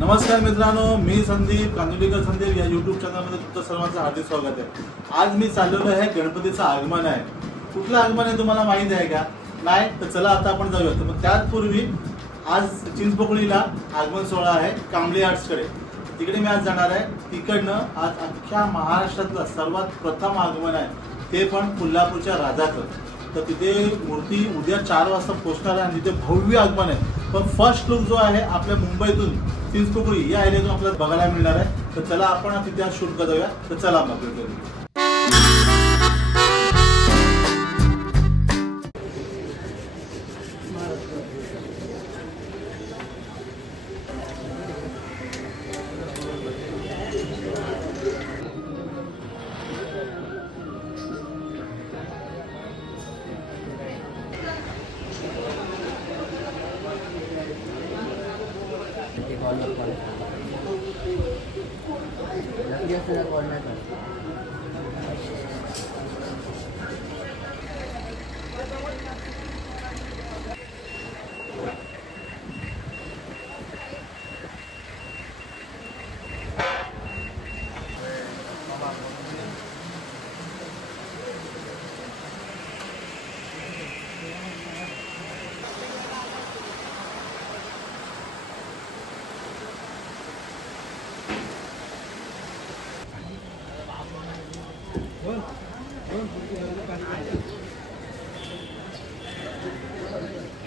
नमस्कार मित्रांनो, मी संदीप कांदुलीकर संदीप या यूट्यूब चॅनलमध्ये तुमचं सर्वांचं हार्दिक स्वागत आहे. आज मी चाललेलो आहे, गणपतीचं आगमन आहे. कुठलं आगमन आहे तुम्हाला माहिती आहे का? नाही तर चला आता आपण जाऊया. तर मग त्याचपूर्वी आज चिंचपोकळीला आगमन सोहळा आहे कांबळे आर्ट्सकडे. तिकडे मी आज जाणार आहे. तिकडनं आज अख्ख्या महाराष्ट्रातलं सर्वात प्रथम आगमन आहे, ते पण कोल्हापूरच्या राजाचं. तर तिथे मूर्ती उद्या 4 वाजता पोहोचणार आहे आणि तिथे भव्य आगमन आहे. पण फर्स्ट लुक जो आहे आपल्या मुंबईतून चिंचपोकळी या एरियातून आपल्याला बघायला मिळणार आहे. तर चला आपण तिथे आज शूट करूया. तर चला मग भेटूया.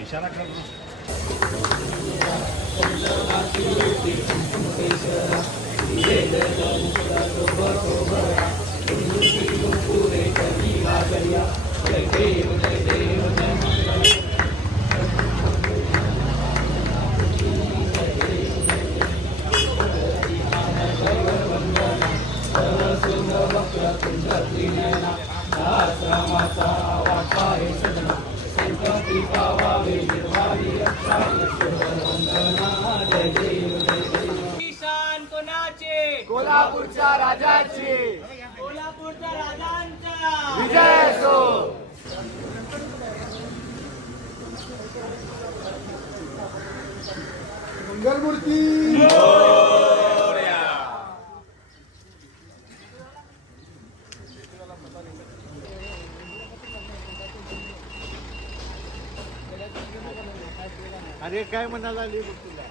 इशारा कर ईशान कोणाचे? कोल्हापूरच्या राजाची कोल्हापूरच्या राजांचा विजय असो. मंगलमूर्ती अरे काय म्हणाला आली बघ तुला.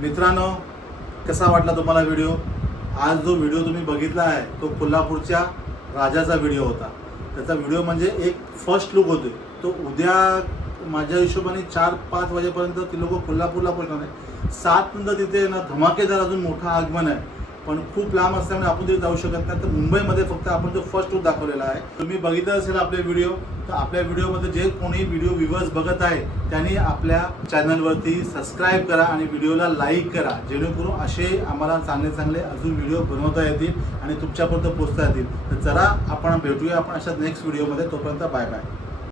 मित्रांनो, कसा वाटला तुम्हाला व्हिडिओ? आज जो व्हिडिओ तुम्ही बघितला आहे तो कोल्हापूरच्या राजाचा व्हिडिओ होता. त्याचा व्हिडिओ म्हणजे एक फर्स्ट लुक होते. तो उद्या माझ्या हिशोबाने 4-5 वाजेपर्यंत ती लोक कोल्हापूरला पोहोचणार आहे. 7 नंतर तिथे ना धमाकेदार अजून मोठं आगमन आहे, पण खूप लांब असल्यामुळे आपण तिथे जाऊ शकत नाही. तर मुंबईमध्ये फक्त आपण जो फर्स्ट लुक दाखवलेला आहे. तुम्ही बघितलं असेल आपले व्हिडिओ, तर आपल्या व्हिडिओमध्ये जे कोणी व्हिडिओ व्ह्यूवर्स बघत आहे त्यांनी आपल्या चॅनलवरती सबस्क्राईब करा आणि व्हिडिओला लाईक करा, जेणेकरून असे आम्हाला चांगले चांगले अजून व्हिडिओ बनवता येतील आणि तुमच्यापर्यंत पोहोचता येतील. तर चला आपण भेटूया आपण अशा नेक्स्ट व्हिडिओमध्ये. तोपर्यंत बाय बाय.